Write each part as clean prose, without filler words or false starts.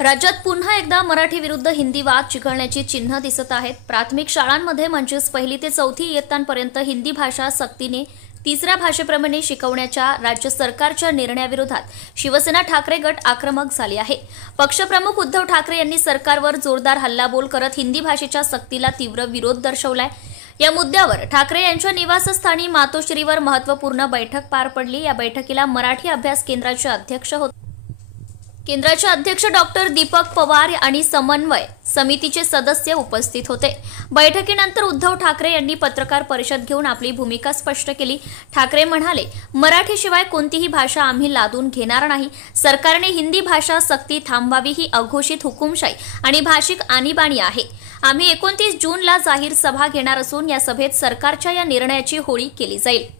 राज्यात पुन्हा एकदा मराठी विरुद्ध हिंदी वाद चिघळण्याची चिन्ह दिसत आहेत। प्राथमिक शाळांमध्ये म्हणजेच पहिली ते चौथी इयत्तांपर्यंत हिंदी भाषा सक्तीने तिसऱ्या भाषेप्रमाणे शिकवण्याच्या राज्य सरकारच्या निर्णयाविरोधात शिवसेना ठाकरे गट आक्रमक झाली आहे। पक्षप्रमुख उद्धव ठाकरे यांनी सरकारवर जोरदार हल्लाबोल करत हिंदी भाषेच्या सक्तीला तीव्र विरोध दर्शवलाय। या मुद्द्यावर ठाकरे यांच्या निवासस्थानी मातोश्रीवर महत्त्वपूर्ण बैठक पार पडली। या बैठकीला मराठी अभ्यास केंद्राचे अध्यक्ष होते। केंद्राचे अध्यक्ष डॉक्टर दीपक पवार आणि समन्वय समितीचे सदस्य उपस्थित होते। बैठकीनंतर उद्धव ठाकरे यांनी पत्रकार परिषद घेऊन आपली भूमिका स्पष्ट केली। ठाकरे म्हणाले, मराठीशिवाय कोणतीही भाषा आम्ही लादून घेणार नाही। सरकारने हिंदी भाषा सक्ती थांबवावी ही अघोषित हुकुमशाही आणि भाषिक आणीबाणी आहे। आम्ही 29 जूनला जाहीर सभा घेणार असून या सभेत सरकारच्या या निर्णयाची होळी केली जाईल।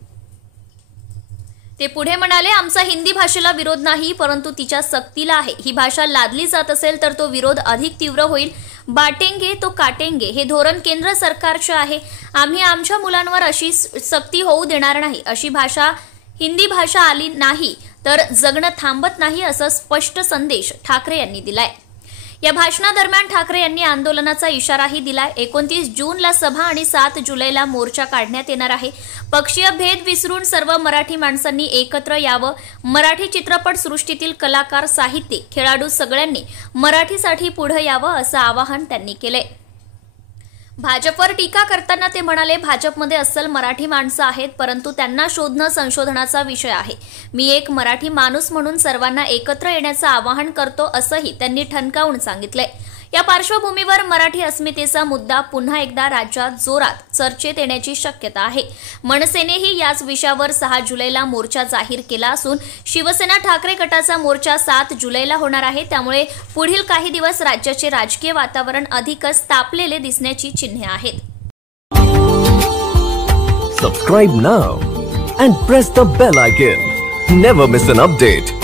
ते पुढे म्हणाले, आमचा हिंदी भाषेला विरोध नाही, परंतु तिच्या सक्तीला आहे। ही भाषा लादली जात असेल तर तो विरोध अधिक तीव्र होईल। बाटेंगे तो काटेंगे हे धोरण केंद्र सरकारचे आहे। आम्ही आमच्या मुलांवर अशी सक्ती होऊ देणार नाही। अशी भाषा हिंदी भाषा आली नाही तर जगणं थांबत नाही, असा स्पष्ट संदेश ठाकरे यांनी दिलाय। या भाषणादरम्यान ठाकरे यांनी आंदोलनाचा इशाराही दिलाय। 29 जूनला सभा आणि 7 जुलैला मोर्चा काढण्यात येणार आहे। पक्षीय भेद विसरून सर्व मराठी माणसांनी एकत्र यावं। मराठी चित्रपट सृष्टीतील कलाकार, साहित्यिक, खेळाडू सगळ्यांनी मराठीसाठी पुढे यावं असं आवाहन त्यांनी केलंय। भाजपवर टीका करताना ते म्हणाले, भाजपमध्ये अस्सल मराठी माणसं आहेत, परंतु त्यांना शोधणं संशोधनाचा विषय आहे। मी एक मराठी माणूस म्हणून सर्वांना एकत्र येण्याचं आवाहन करतो असंही त्यांनी ठणकावून सांगितलंय। या पार्श्वभूमीवर मराठी अस्मितेचा मुद्दा पुन्हा एकदा राज्यात जोरात चर्चेत येण्याची शक्यता आहे। मनसेनेही याच विषयावर 6 जुलैला मोर्चा जाहीर केला असून शिवसेना ठाकरे गटाचा मोर्चा 7 जुलैला होणार आहे। त्यामुळे पुढील काही दिवस राज्याचे राजकीय वातावरण अधिकच तापलेले दिसण्याची चिन्हे आहेत। Subscribe now and press the bell icon. Never miss an update.